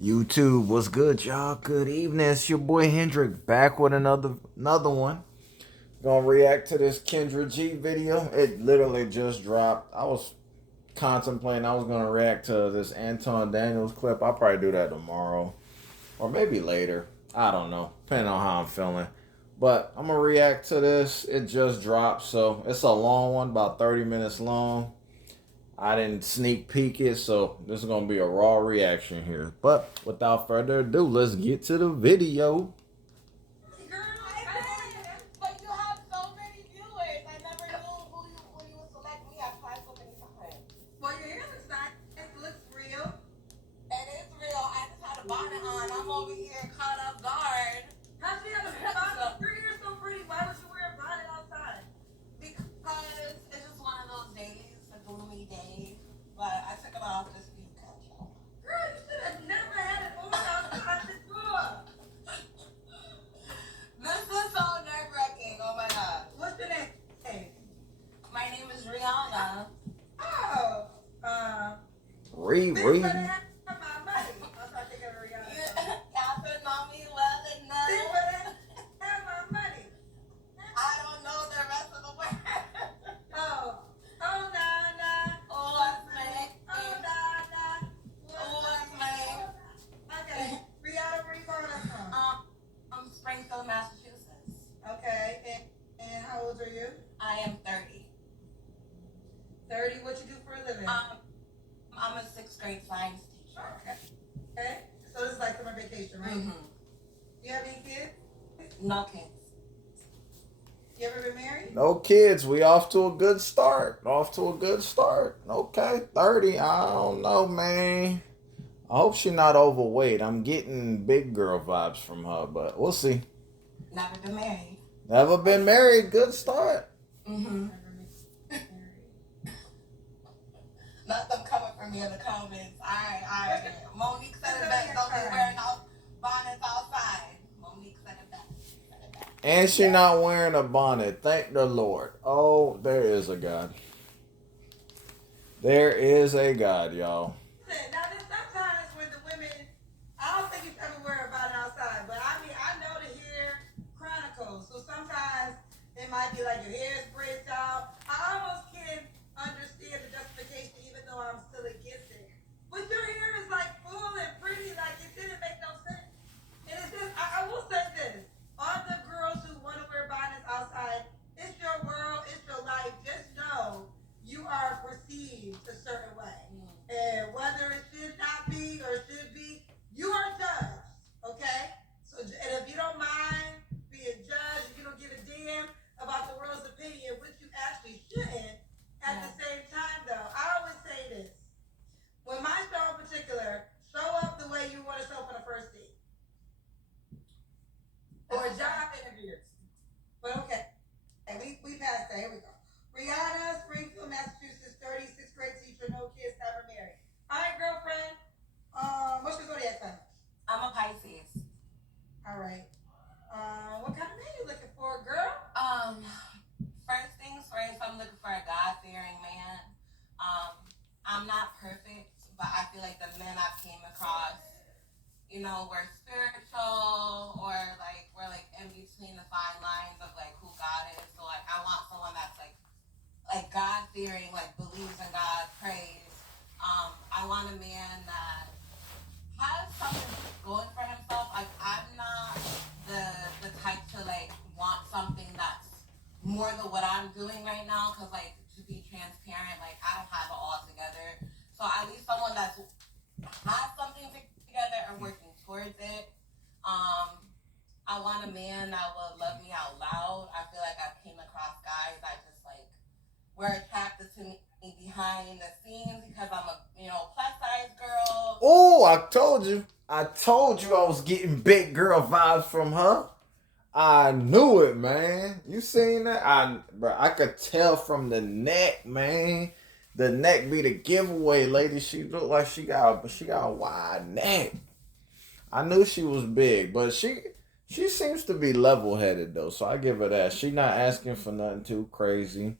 YouTube, what's good, y'all? Good evening. It's your boy Hendrick back with another one. Gonna react to this Kendra G video. It literally just dropped. I was contemplating I was gonna react to this Anton Daniels clip. I'll probably do that tomorrow or maybe later. I don't know, depending on how I'm feeling. But I'm gonna react to this. It just dropped, so it's a long one, about 30 minutes long. I didn't sneak peek it, so this is gonna be a raw reaction here. But without further ado, let's get to the video. But you have so many viewers. I never knew who you would select. We have tried so many times. Well, your hair looks nice. It looks real. It is real. I just had a bonnet on. I'm over here caught off guard. How'd you have a bonnet? Your hair's so pretty. Why would you wear a bonnet outside? Because it's just one of those days, a gloomy day. But I took it off just because. Girl, you should have never had it on outside the door. This is so nerve-wracking. Oh my god. What's your name? My name is Rihanna. Oh. Bitch better Riri. have my money. I'm trying to think of Rihanna. Y'all should know me well enough. Bitch better have my money. I don't know the rest of the word. Oh. Oh, nah, nah. Oh, what's my name? Oh, nah, nah. Oh, what's my name? Okay. Rihanna, where you calling us from? Springfield, Massachusetts. Okay. And how old are you? I am 30. 30. What you do for a living? I'm a sixth grade science teacher. Okay. So this is like summer vacation, right? Mm-hmm. You have any kids? No kids. You ever been married? No kids. We off to a good start. Off to a good start. Okay, 30. I don't know, man. I hope she's not overweight. I'm getting big girl vibes from her, but we'll see. Never been married. Never been married. Good start. Mm-hmm. Not them coming for me in the comments. I Monique said it best. Don't be wearing out bonnets outside. Monique said it best. And she not wearing a bonnet. Thank the Lord. Oh, there is a God. There is a God, y'all. Now, there's sometimes when the women, I don't think you ever wear a bonnet outside, but I mean, I know the hair chronicles. So sometimes it might be like your hair is braids out. I almost can understand the justification, even though I'm still against it. But your hair is like full and pretty, like it didn't make no sense. And it's just, I will say this. All the girls who want to wear bonnets outside, it's your world, it's your life. Just know you are perceived a certain way. And whether it should not be or should be, you are judged. Okay? So, and if you don't mind being judged, if you don't give a damn about the world's opinion, which you actually shouldn't, at the same time, though, I always say this. When my show in particular, show up the way you want to show up on a first date. Or a job interview. But okay. And we passed that. Here we go. Rihanna, Springfield, Massachusetts, 36th grade teacher, no kids, never married. All right, girlfriend. What's your zodiac sign? I'm a Pisces. All right. What kind of man you looking for, girl? First things first, I'm looking for a God-fearing man. I'm not perfect, but I feel like the men I've came across, you know, we're spiritual or like we're like in between the fine lines of like who God is. So like I want someone that's like God fearing, like believes in God, prays. I want a man that has something going for himself. Like I'm not the type to like want something that's more than what I'm doing right now. Cause like to be transparent, like I don't have it all together. So at least someone that's has something together and working towards it. I want a man that will love me out loud. I feel like I came across guys that just like were attracted to me behind the scenes because I'm a plus size girl. Oh, I told you. I told you I was getting big girl vibes from her. I knew it, man. You seen that? I could tell from the neck, man. The neck be the giveaway, lady. She looked like she got a wide neck. I knew she was big, but she seems to be level headed though, so I give her that. She not asking for nothing too crazy.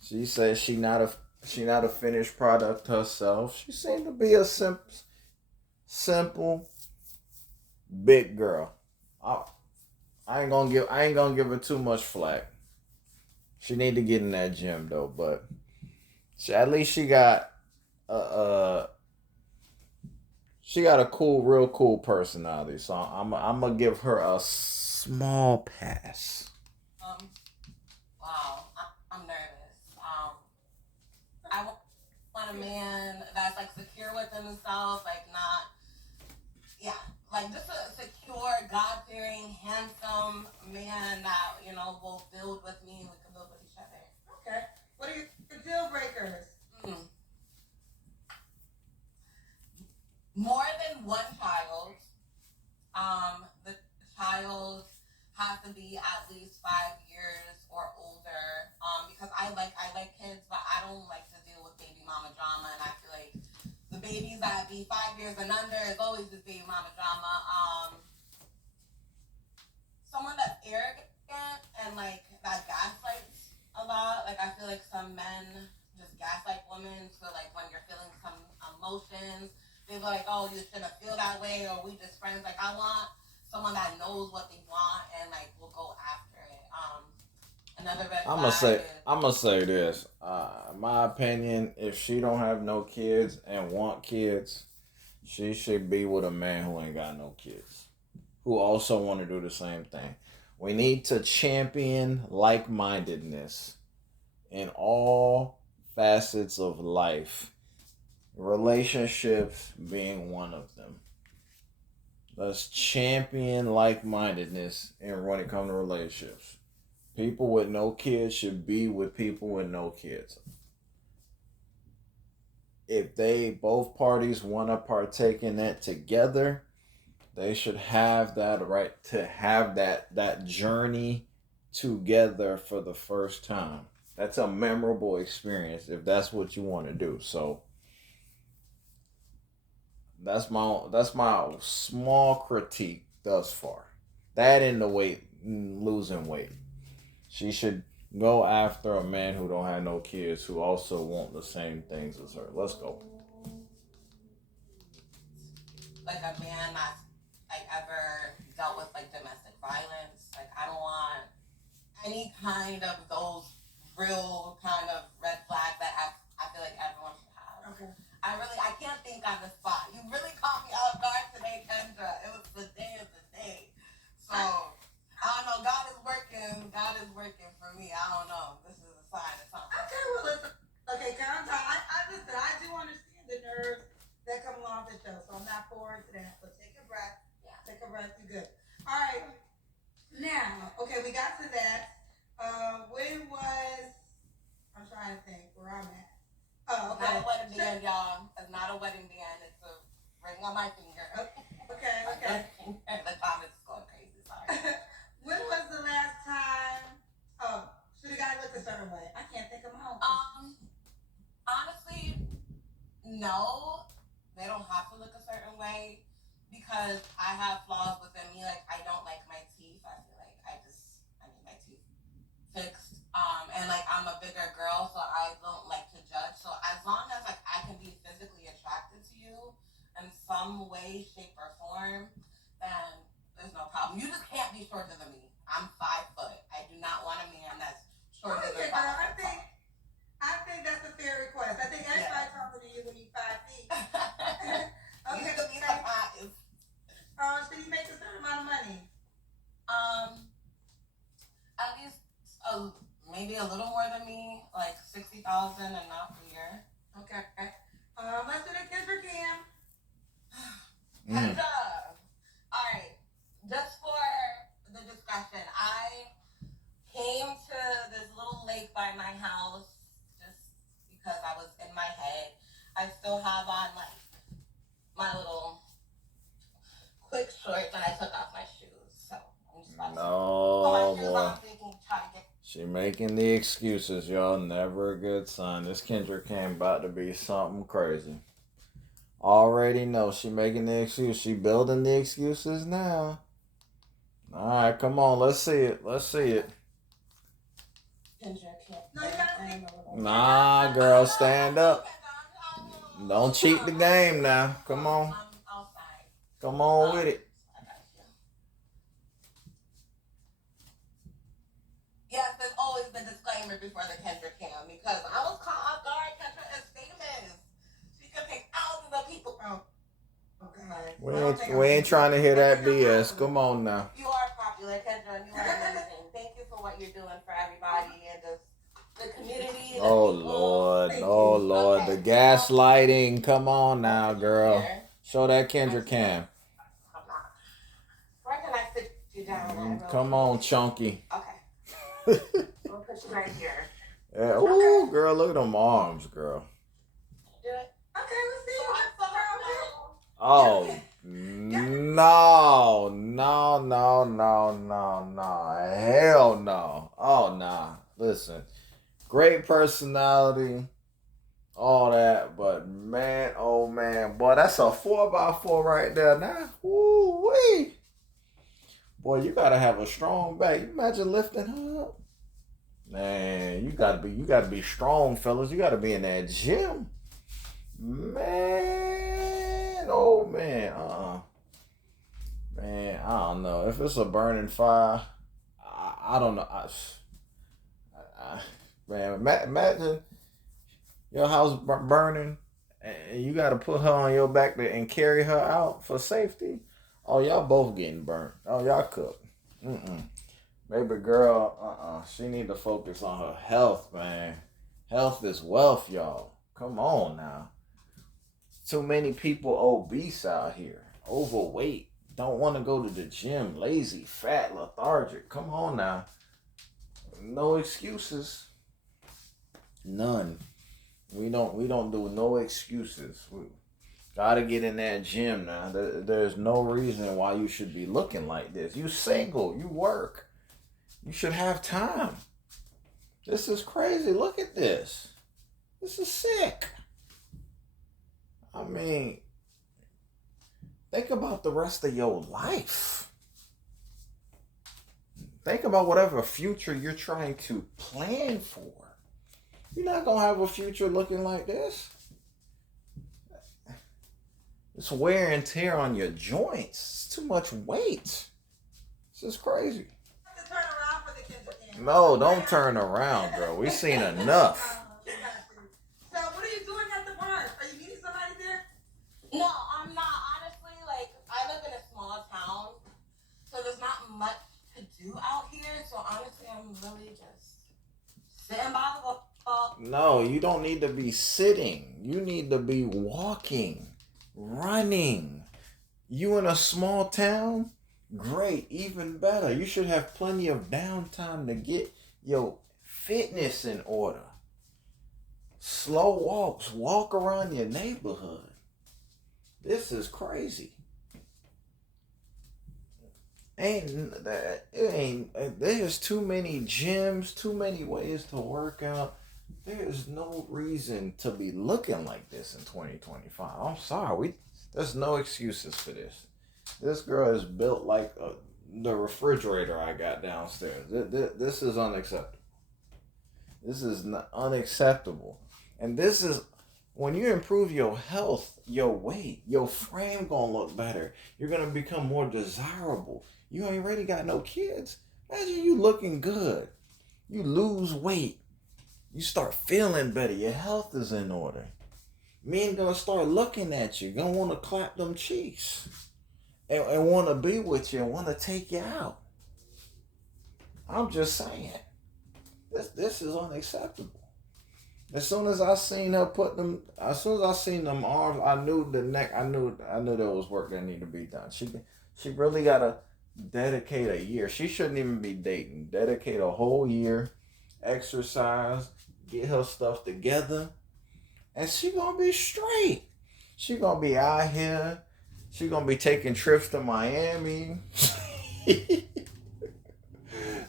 She says she not a finished product herself. She seemed to be a simple, big girl. I ain't gonna give her too much flack. She need to get in that gym though, but at least uh she got a real cool personality. So I'm gonna give her a small pass. Um, wow, I'm nervous. I want a man that's like secure within himself, like not, yeah, like just a secure, God fearing, handsome man that will build with me and we can build with each other. Okay. What are your deal breakers? Mm. More than one child. The child has to be at least 5 years or older. Because I like kids, but I don't like to deal with baby mama drama, and I feel like the babies that be 5 years and under is always this baby mama drama. Someone that's arrogant and like that gaslights a lot. Like I feel like some men just gaslight women. So like when you're feeling some emotions, they're like, "Oh, you shouldn't feel that way," or "We just friends." Like I want someone that knows what they want and like will go after it. Another red flag is I'm gonna say this. My opinion: if she don't have no kids and want kids, she should be with a man who ain't got no kids, who also want to do the same thing. We need to champion like mindedness in all facets of life, relationships being one of them. Let's champion like mindedness when it comes to relationships. People with no kids should be with people with no kids. If they both parties want to partake in that together, they should have that right to have that journey together for the first time. That's a memorable experience if that's what you want to do. So that's my small critique thus far. That in the losing weight. She should go after a man who don't have no kids who also want the same things as her. Let's go. like a man that's like ever dealt with like domestic violence. Like I don't want any kind of those real kind of red flags that I feel like everyone should have. Okay. I can't think on the spot. You really caught me off guard today, Kendra. It was the day of the day. So I don't know. God is working. God is working for me. I don't know. This is a sign of something. Okay, well, listen. Okay, calm down. Listen, I do understand the nerves that come along with the show, so I'm not forward to that. So take a breath. Yeah. Take a breath. You're good. All right. Now, okay, we got to that. When was, I'm trying to think where I'm at. Oh, okay. Not a wedding band, y'all. It's not a wedding band. It's a ring on my finger. Okay. The comments going crazy. Sorry. When was the last time? Oh, should a guy look a certain way? I can't think of my own. Honestly, no. They don't have to look a certain way because I have flaws within me. Like I don't like my teeth. I feel like I need my teeth fixed. And like I'm a bigger girl, so I don't like to judge. So as long as like I can be physically attracted to you in some way, shape, or form, then there's no problem. You just can't be shorter than me. I'm 5 foot. I do not want a man that's shorter than 5 foot. I think that's a fair request. I think everybody talking to you when you're 5 feet. Okay. You can be the eyes. Should you make a certain amount of money? At least maybe a little more than me, like 60,000 and not a year. Okay. Let's do the Kendra Cam. Kendra. All right. Just for the discussion, I came to this little lake by my house just because I was in my head. I still have on like my little quick shorts and I took off my shoes. So I'm just about to put my shoes on thinking try to get. She making the excuses, y'all. Never a good sign. This Kendra came about to be something crazy. Already know she making the excuse. She building the excuses now. All right, come on. Let's see it. Kendra can't. No, you gotta see. Nah, girl, stand up. Don't cheat the game now. Come on. I'm outside. Come on with it. the disclaimer before the Kendra cam because I was caught off guard. Kendra is famous. She could pick thousands of people. Oh God. We ain't trying to hear that BS. Come on now. You are popular, Kendra, and you are amazing. Thank you for what you're doing for everybody and just the community. Oh Lord, oh Lord, Okay. the gaslighting. Come on now, girl. Show that Kendra cam. Where can I sit you down? Come on, chunky. Okay. We'll put you right here. Yeah. Ooh, girl, look at them arms, girl. Do it. Okay, we'll see you. Oh no, no, no, no, no, no. Hell no. Oh nah. Listen. Great personality. All that, but man, oh man, boy, that's a 4x4 right there now. Woo wee. Boy, you gotta have a strong back. You imagine lifting her up. Man, you gotta be strong, fellas. You gotta be in that gym. Man, oh man, man, I don't know. If it's a burning fire, I don't know. Man, imagine your house burning and you got to put her on your back and carry her out for safety. Oh, y'all both getting burnt. Oh, y'all cooked. Baby girl, she need to focus on her health, man. Health is wealth, y'all. Come on now. Too many people obese out here. Overweight. Don't want to go to the gym. Lazy, fat, lethargic. Come on now. No excuses. None. We don't do no excuses. We gotta get in that gym now. There's no reason why you should be looking like this. You single. You work. You should have time. This is crazy. Look at this. This is sick. I mean, think about the rest of your life. Think about whatever future you're trying to plan for. You're not going to have a future looking like this. It's wear and tear on your joints. It's too much weight. This is crazy. Turn around for the Kendra cam. No, don't turn around, girl. We've seen enough. So what are you doing at the bar? Are you meeting somebody there? No, I'm not. Honestly, like, I live in a small town, so there's not much to do out here. So honestly, I'm really just sitting by the wall. No, you don't need to be sitting. You need to be walking, running. You in a small town? Great, even better. You should have plenty of downtime to get your fitness in order. Slow walks, walk around your neighborhood. This is crazy. There's too many gyms, too many ways to work out. There's no reason to be looking like this in 2025. I'm sorry. There's no excuses for this. This girl is built like the refrigerator I got downstairs. This is unacceptable. This is unacceptable. And this is, when you improve your health, your weight, your frame gonna look better. You're gonna become more desirable. You ain't already got no kids. Imagine you looking good. You lose weight. You start feeling better. Your health is in order. Men gonna start looking at you. Gonna want to clap them cheeks. And want to be with you and want to take you out. I'm just saying. This is unacceptable. As soon as I seen her as soon as I seen them arms, I knew the neck. I knew there was work that needed to be done. She really gotta dedicate a year. She shouldn't even be dating. Dedicate a whole year, exercise, get her stuff together, and she gonna be straight. She gonna be out here. She gonna be taking trips to Miami.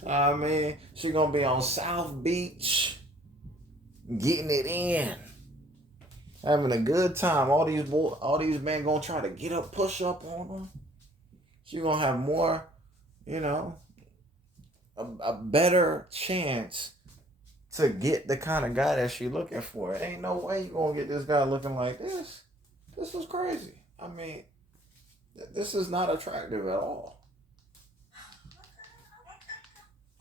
I mean, she gonna be on South Beach, getting it in, having a good time. All these men gonna try to get up, push up on her. She gonna have more, a better chance to get the kind of guy that she looking for. Ain't no way you gonna get this guy looking like this. This is crazy. I mean, this is not attractive at all.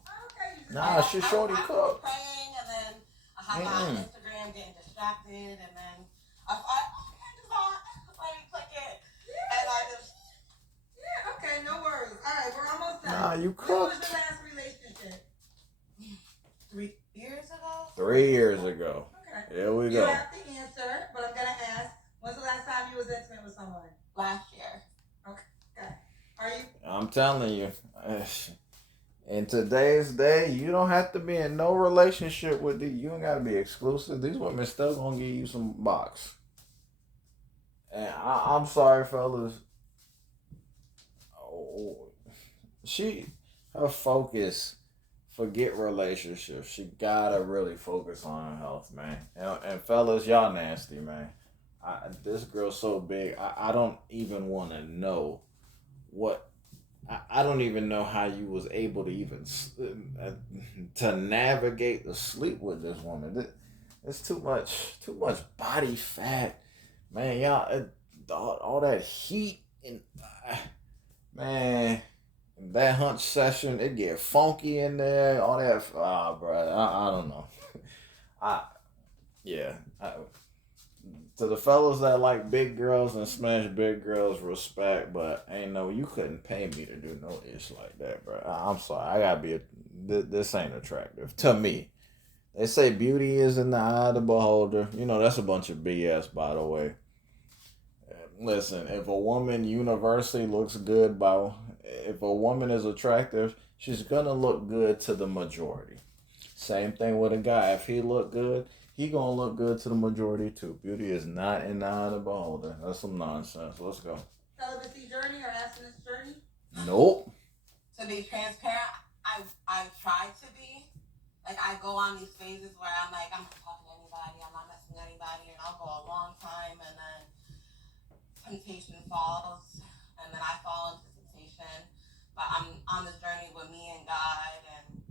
Okay, you Nah, she shorty I'm cook. praying, and then I have my Instagram getting distracted, and then I let me click it, and I just. Yeah, okay, no worries. All right, we're almost done. Nah, you When was cooked. your last relationship? 3 years ago. 3 years ago. Okay. Here we You go. don't have to answer, but I'm gonna ask. When's the last time you was intimate with someone? Last year. Okay. Are you? I'm telling you, in today's day, you don't have to be in no relationship with these. You don't gotta be exclusive. These women still gonna give you some box. And I'm sorry, fellas. Oh, her focus. Forget relationships. She gotta really focus on her health, man. And fellas, y'all nasty, man. This girl's so big. I don't even want to know what. I don't even know how you was able to even to navigate the sleep with this woman. It's too much body fat, man. Y'all, all that heat and man. That hunch session, it get funky in there. All that, bro. I don't know. I yeah. To the fellas that like big girls and smash big girls, respect, but ain't no, you couldn't pay me to do no ish like that, bro. I'm sorry, I gotta be. This ain't attractive to me. They say beauty is in the eye of the beholder. You know that's a bunch of BS, by the way. Listen, if a woman universally looks good if a woman is attractive, she's gonna look good to the majority. Same thing with a guy. If he look good, he gonna look good to the majority too. Beauty is not in the eye of the beholder. That's some nonsense. Let's go. Celibacy journey or abstinence journey? Nope. To be transparent, I try to be. Like I go on these phases where I'm like, I'm not talking to anybody, I'm not messing with anybody, and I'll go a long time, and then temptation falls, and then I fall into temptation. But I'm on this journey with me and God, and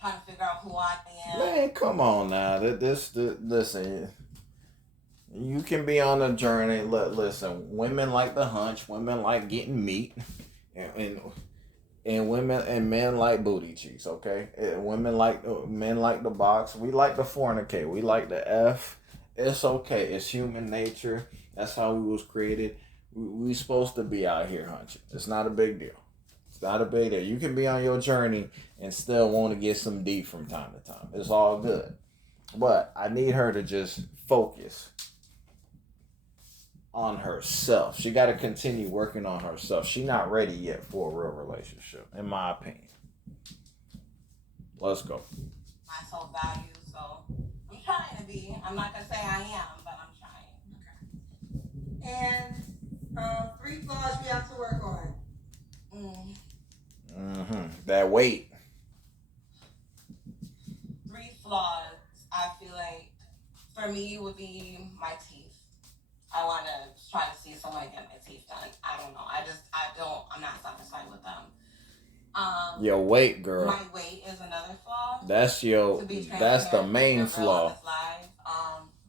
trying to figure out who I am. Man, come on now. Listen. You can be on a journey. Listen, women like the hunch. Women like getting meat, and women and men like booty cheeks. Okay, women like men like the box. We like the fornicate. We like the F. It's okay. It's human nature. That's how we was created. We supposed to be out here hunching. It's not a big deal. It's not a big deal. You can be on your journey and still want to get some D from time to time. It's all good. But I need her to just focus on herself. She got to continue working on herself. She's not ready yet for a real relationship, in my opinion. Let's go. My self-value, so I'm trying to be. I'm not going to say I am, but I'm trying. Okay. And 3 flaws we have to work on. That weight. 3 flaws, I feel like, for me, would be my teeth. I want to try to see someone get my teeth done. I don't know. I'm not satisfied with them. Your weight, girl. My weight is another flaw. That's the main flaw.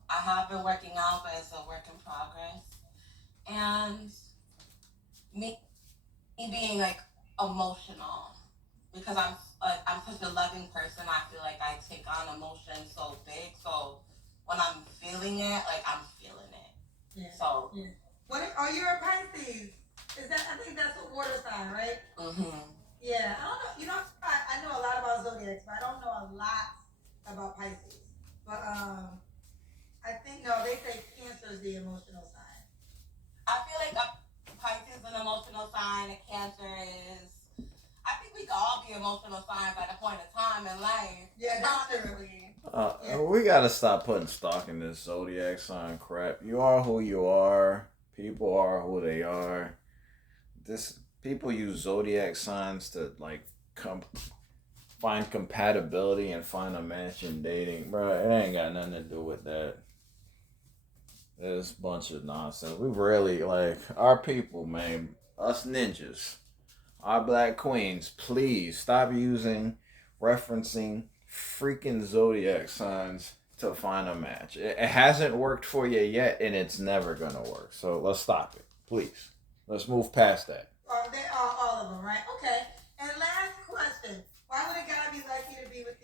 I have been working out, but it's a work in progress. And me being like emotional, because I'm such a loving person. I feel like I take on emotion so big. So when I'm feeling it, like I'm feeling it. Yeah. So. Yeah. Are you a Pisces? I think that's a water sign, right? Yeah. I don't know. You know, I know a lot about zodiacs, but I don't know a lot about Pisces. But I think they say Cancer is the emotional sign. I feel like a Pisces is an emotional sign. A Cancer is. I think we could all be emotional signs at a point in time in life. Yeah, that's true. We gotta stop putting stock in this zodiac sign crap. You are who you are. People are who they are. People use zodiac signs to like find compatibility and find a match in dating, bro. It ain't got nothing to do with that. It's a bunch of nonsense. We really like our people, man. Us ninjas, our black queens. Please stop referencing freaking zodiac signs to find a match. It hasn't worked for you yet, and it's never gonna work. So let's stop it, please. Let's move past that. They are all of them, right? Okay. And last question: why would a guy be likely to be with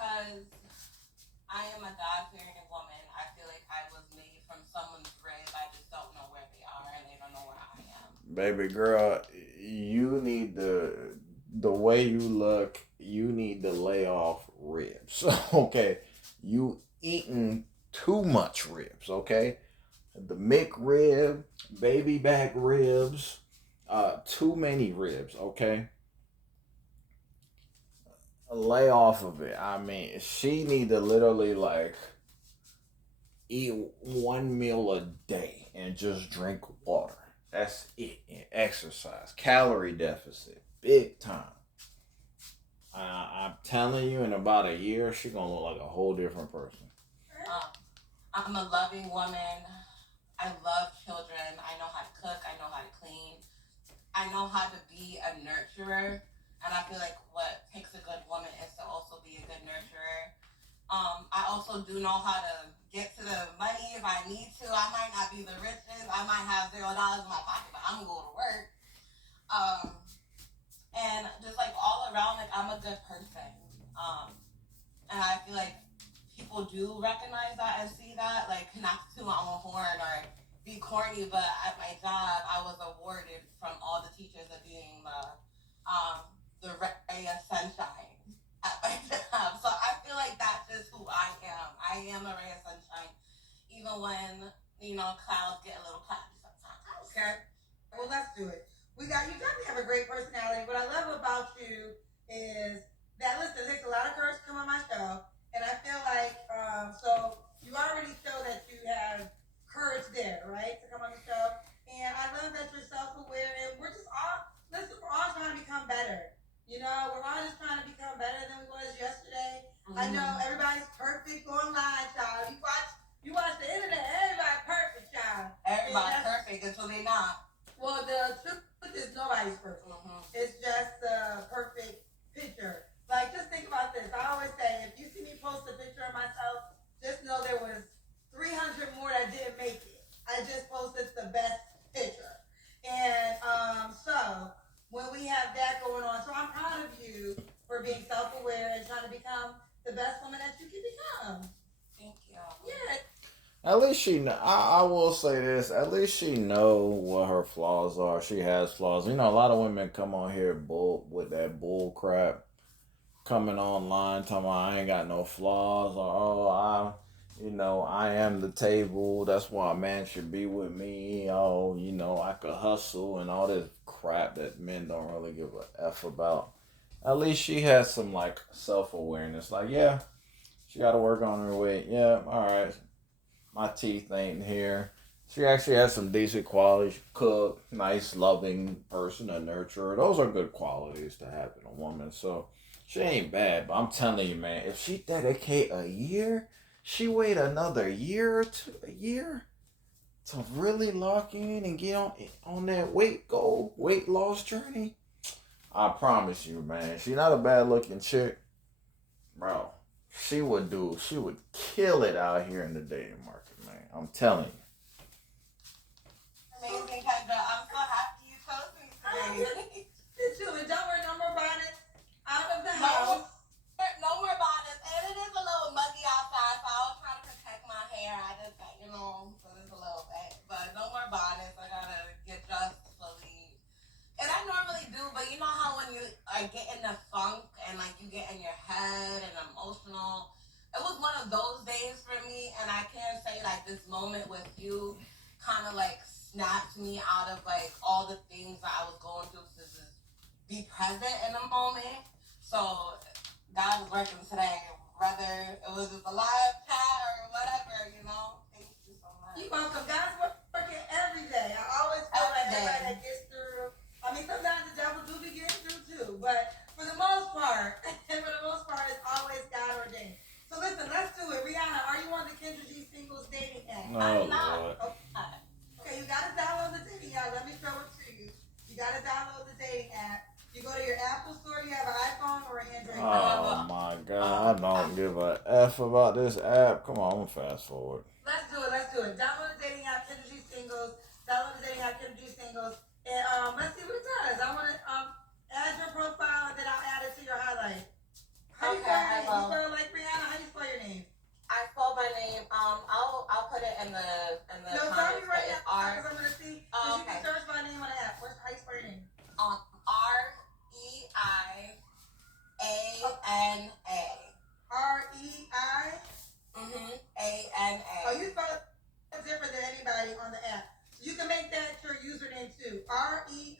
because I am a God-fearing woman. I feel like I was made from someone's rib. I just don't know where they are, and they don't know where I am. Baby girl, you need the way you look, you need to lay off ribs. Okay. You eating too much ribs, okay? The McRib, baby back ribs, too many ribs, okay? Lay off of it. I mean, she need to literally like eat one meal a day and just drink water. That's it. And exercise, calorie deficit, big time. I'm telling you, in about a year, she gonna look like a whole different person. Um, I'm a loving woman. I love children. I know how to cook. I know how to clean. I know how to be a nurturer. And I feel like what takes a good woman is to also be a good nurturer. I also do know how to get to the money if I need to. I might not be the richest. I might have $0 in my pocket, but I'm gonna go to work. Um, and just like all around, like I'm a good person. Um, and I feel like people do recognize that and see that. Like, not to my own horn or be corny, but at my job, I was awarded from all the teachers of being the ray of sunshine at my job. So I feel like that's just who I am. I am a ray of sunshine, even when clouds get a little cloudy sometimes. Okay. Well, let's do it. You definitely have a great personality. What I love about you is that, listen, there's a lot of girls come on my show, and I feel like, so you already show that you have courage there, right, to come on the show. And I love that you're self-aware, and we're just all, listen, we're all trying to become better. We're all just trying to become better than we was yesterday. I know everybody's perfect online, child. You watch the internet, everybody's perfect, child. Everybody's perfect until they not. Well, the truth is nobody's perfect. It's just the perfect picture. Like, just think about this. I always say, if you see me post a picture of myself, just know there was 300 more that didn't make it. I just posted the best picture. And so, when we have that going on, so I'm proud of you for being self-aware and trying to become the best woman that you can become. Thank you. Yeah. At least she know. I will say this. At least she know what her flaws are. She has flaws. A lot of women come on here with that bull crap, coming online talking about I ain't got no flaws, or I am the table. That's why a man should be with me. Oh, I could hustle and all this crap that men don't really give a f about. At least she has some like self awareness. Like, yeah, she got to work on her weight. Yeah, all right. My teeth ain't here. She actually has some decent qualities. She cook, nice, loving person, a nurturer. Those are good qualities to have in a woman. So she ain't bad. But I'm telling you, man, if she dedicate a year, she wait another year a year to really lock in and get on that weight loss journey. I promise you, man. She not a bad looking chick, bro. She would kill it out here in the dating market, man. I'm telling you. Amazing, Kendra. I'm so happy you chose me today. It's true. And don't wear no more bonnets out of the house. No more bonnets. And it is a little muggy outside, so I was trying to protect my hair. I just got, so it's a little bit. But no more bonnets. I gotta get dressed fully. And I normally do, but you know how when you get in the funk and like you get in your head and emotional, it was one of those days for me. And I can't say like this moment with you kind of like snapped me out of like all the things that I was going through to just be present in the moment. So God was working today, whether it was just a live chat or whatever. Thank you so much. You're welcome. God's working every day. I always feel like everybody that gets through. I mean, sometimes the devil do be getting through too, but for the most part, it's always God ordained. So listen, let's do it. Rihanna, are you on the Kendra G Singles dating app? No, I'm not. Okay, you gotta download the dating app. Let me show it to you. You gotta download the dating app. You go to your Apple store. You have an iPhone or an Android? Oh my God, I don't give a f about this app. Come on, I'm gonna fast forward. Let's do it. Download the dating app, Kendra G Singles. Download the dating app, Kendra G Singles. And let's see what it does. I want to add your profile, and then I'll add it to your highlight. How do you spell it? You spell it like in the No, tell me comments, but right it's now, R. because I'm gonna see. Oh, You can okay. search my name on the app. How you spell your name? REIANA. REI. ANA. Oh, you spell it different than anybody on the app. So you can make that your username too. REIANA,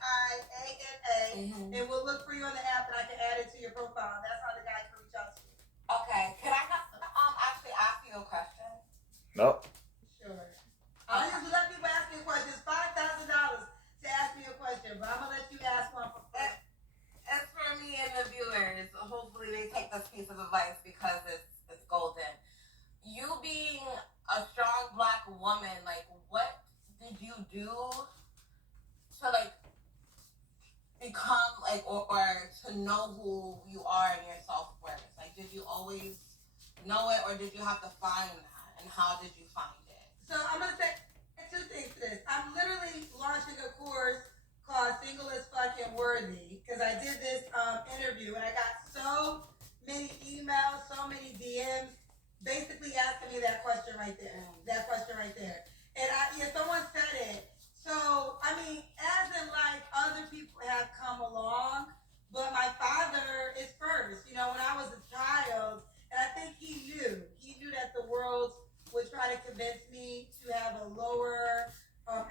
and we'll look for you on the app, and I can add it to your profile. That's how the guy can reach out to you. Okay. Can I actually ask you a question? Nope. Sure. I usually let people ask me questions. $5,000 to ask me a question, but I'm gonna let you ask one for free. It's for me and the viewers. Hopefully they take this piece of advice because it's golden. You being a strong Black woman, like, what did you do to, like, become, like, or to know who you are and your self-worth? Like, did you always know it, or did you have to find that? And how did you find it? So I'm gonna say two things to this. I'm literally launching a course called Single as Fucking Worthy, because I did this interview and I got so many emails, so many DMs, basically asking me that question right there. That question right there. And someone said it. So I mean, as in like other people have come along, but my father is first. You know, when I was a child, and I think he knew that the world would try to convince me to have a lower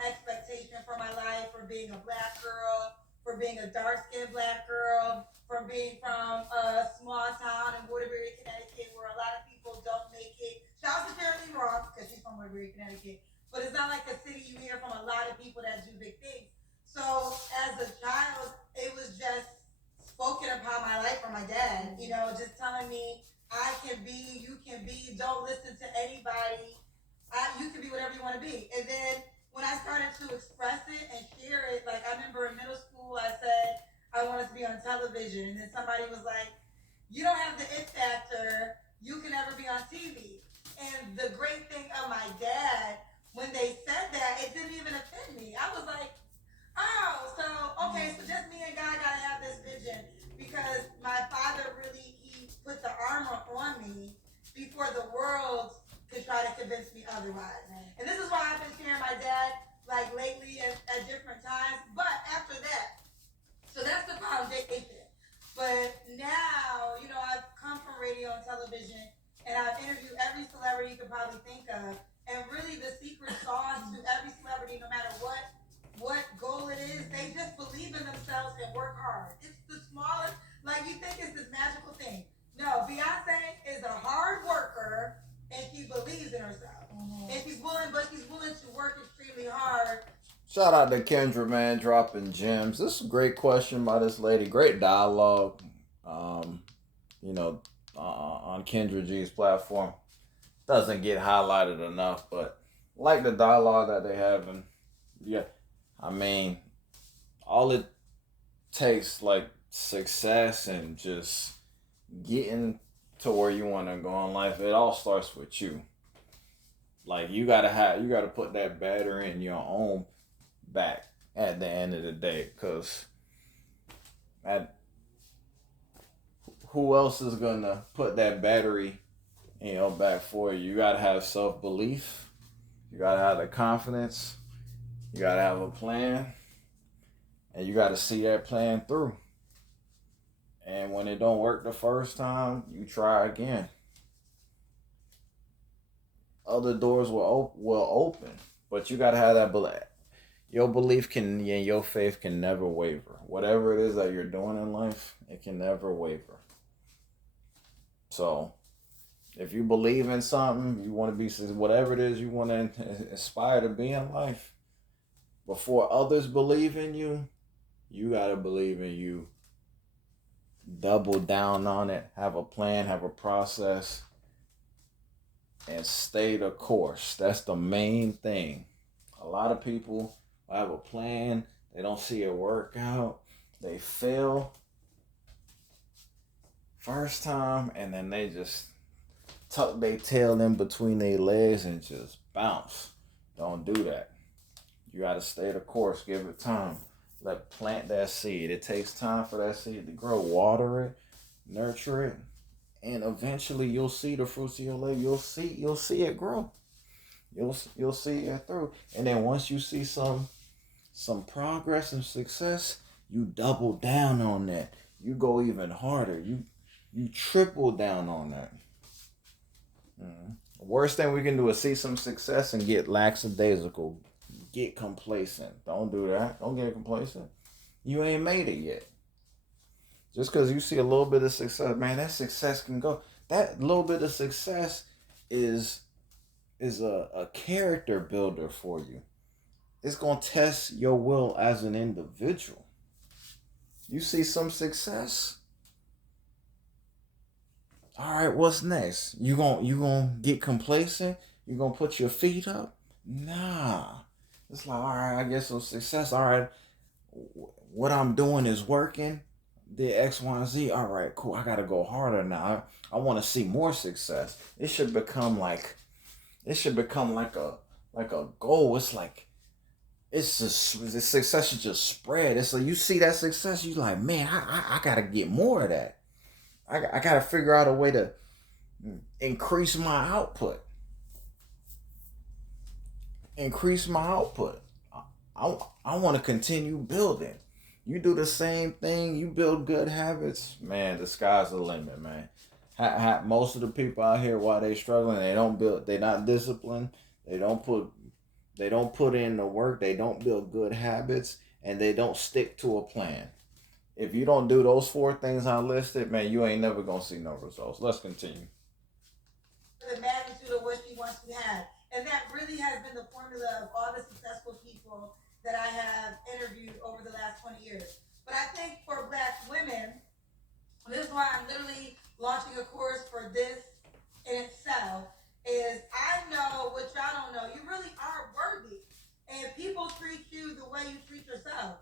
expectation for my life, for being a Black girl, for being a dark-skinned Black girl, for being from a small town in Waterbury, Connecticut, where a lot of people don't make it. Shout out to Shirley Roth, because she's from Waterbury, Connecticut. But it's not like a city you hear from a lot of people that do big things. So as a child, it was just spoken upon my life from my dad, you know, just telling me, I can be, you can be, don't listen to anybody. You can be whatever you want to be. And then when I started to express it and share it, like I remember in middle school, I said I wanted to be on television. And then somebody was like, you don't have the it factor. You can never be on TV. And the great thing of my dad, when they said that, it didn't even offend me. I was like, oh, so, okay, so just me and God gotta have this vision, because my father really, he put the armor on me before the world could try to convince me otherwise. And this is why I've been sharing my dad, like, lately at different times, but after that, so that's the foundation. But now, you know, I've come from radio and television, and I've interviewed every celebrity you could probably think of, and really the secret sauce to every celebrity, no matter what goal it is, they just believe in themselves and work hard. It's the smallest, like you think it's this magical thing. No, Beyonce is a hard worker and she believes in herself. And she's willing to work extremely hard. Shout out to Kendra, man, dropping gems. This is a great question by this lady. Great dialogue. You know, on Kendra G's platform. Doesn't get highlighted enough, but like the dialogue that they have, and yeah, I mean, all it takes, like, success and just getting to where you want to go in life, it all starts with you. Like, you gotta put that battery in your own back at the end of the day, because who else is gonna put that battery in your back for you? You gotta have self-belief, you gotta have the confidence, you gotta have a plan, and you gotta see that plan through. And when it don't work the first time, you try again. Other doors will open, but you gotta have that belief. Your belief and your faith can never waver. Whatever it is that you're doing in life, it can never waver. So, if you believe in something, you want to be whatever it is you want to aspire to be in life. Before others believe in you, you gotta believe in you. Double down on it. Have a plan. Have a process. And stay the course. That's the main thing. A lot of people have a plan. They don't see it work out. They fail first time, and then they just tuck their tail in between their legs and just bounce. Don't do that. You got to stay the course. Give it time. Plant that seed. It takes time for that seed to grow. Water it, nurture it, and eventually you'll see the fruits of your labor. You'll see it grow. You'll see it through. And then once you see some progress and success, you double down on that. You go even harder. You triple down on that. The worst thing we can do is see some success and get lackadaisical, get complacent. Don't do that. Don't get complacent. You ain't made it yet. Just because you see a little bit of success, man, that success can go. That little bit of success is a character builder for you. It's gonna test your will as an individual. You see some success. All right, what's next? You gonna get complacent? You gonna put your feet up? Nah. It's like, all right, I get some success. All right, what I'm doing is working. Did X, Y, and Z. All right, cool. I gotta go harder now. I want to see more success. It should become like a goal. It's like it's just the success should just spread. It's like you see that success, you like, man, I gotta get more of that. I gotta figure out a way to increase my output. Increase my output. I want to continue building. You do the same thing. You build good habits, man. The sky's the limit, man. Most of the people out here, while they struggling, they don't build. They not disciplined. They don't put. They don't put in the work. They don't build good habits, and they don't stick to a plan. If you don't do those four things I listed, man, you ain't never gonna see no results. Let's continue. The magnitude of what she wants to have. And that really has been the formula of all the successful people that I have interviewed over the last 20 years. But I think for Black women, this is why I'm literally launching a course for this in itself, is I know what y'all don't know. You really are worthy. And people treat you the way you treat yourself.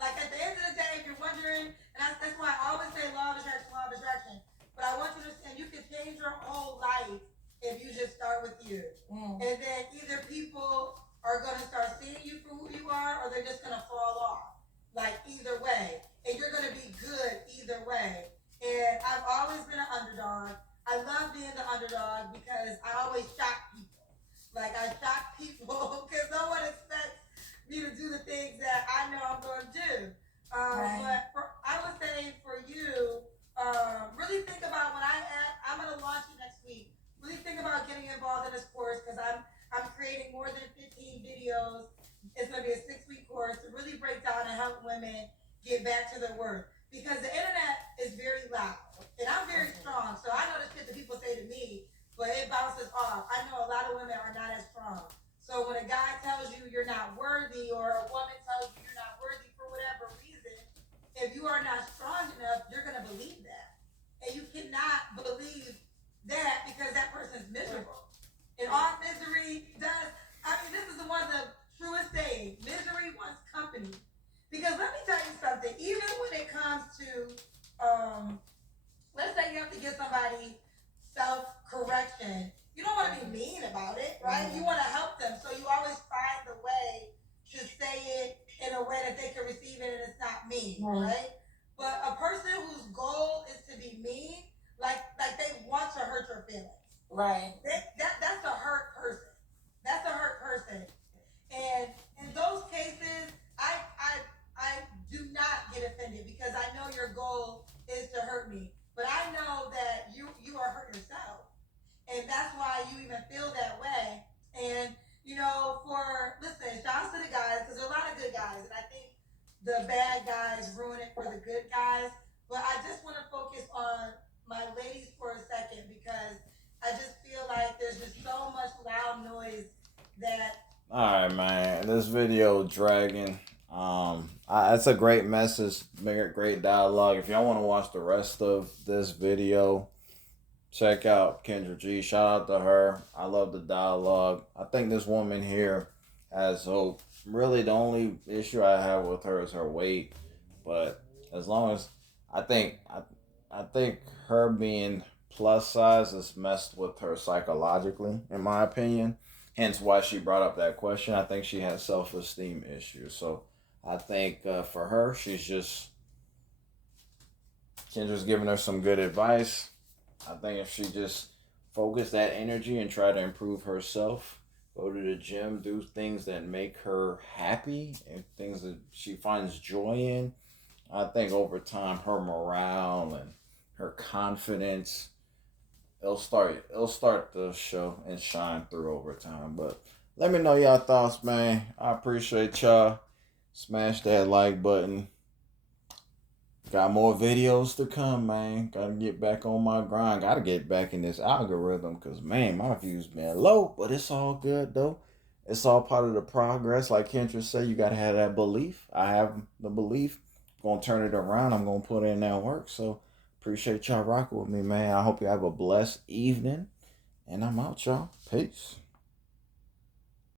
Like at the end of the day, if you're wondering, and that's why I always say law of attraction. But I want you to understand you can change your whole life if you just start with you. And then either people are going to start seeing you for who you are, or they're just going to fall off. Like either way. And you're going to be good either way. And I've always been an underdog. I love being the underdog because I always shock people. Like I shock people because no one expects me to do the things that I know I'm going to do. Right. But I would say for you, really think about I'm going to launch it next week. Really think about getting involved in this course because I'm creating more than 15 videos. It's going to be a 6-week course to really break down and help women get back to their worth. Because the internet is very loud. And I'm very strong. So I know the shit that people say to me, but it bounces off. I know a lot of women are not as strong. So when a guy tells you you're not worthy, or a woman tells you you're not worthy for whatever reason, if you are not strong enough, you're going to believe that. And you cannot believe that because that person's miserable. And all misery does, this is one of the truest sayings. Misery wants company. Because let me tell you something, even when it comes to, let's say you have to give somebody self-correction, you don't want to be mean about it, right? You want to help them. So you always find the way to say it in a way that they can receive it and it's not mean, right? But a person whose goal is to be mean, like they want to hurt your feelings. Right. That's a hurt person. That's a hurt person. And in those cases, I do not get offended because I know your goal is to hurt me. But I know that you are hurting yourself. And that's why you even feel that way. And, listen, shouts to the guys, because there are a lot of good guys. And I think the bad guys ruin it for the good guys. But I just want to focus on my ladies for a second because I just feel like there's just so much loud noise that. All right, man. This video dragging. It's a great message, great dialogue. If y'all want to watch the rest of this video, check out Kendra G. Shout out to her. I love the dialogue. I think this woman here has hope. Really, the only issue I have with her is her weight. But as long as I think her being plus size has messed with her psychologically, in my opinion. Hence why she brought up that question. I think she has self-esteem issues. So I think for her, Kendra's giving her some good advice. I think if she just focus that energy and try to improve herself, go to the gym, do things that make her happy and things that she finds joy in, I think over time her morale and her confidence it'll start to show and shine through over time. But let me know y'all thoughts, man. I appreciate y'all. Smash that like button. Got more videos to come, man. Gotta get back on my grind. Gotta get back in this algorithm because, man, my views been low, but it's all good, though. It's all part of the progress. Like Kendra said, you gotta have that belief. I have the belief. Gonna turn it around. I'm gonna put in that work. So, appreciate y'all rocking with me, man. I hope you have a blessed evening. And I'm out, y'all. Peace.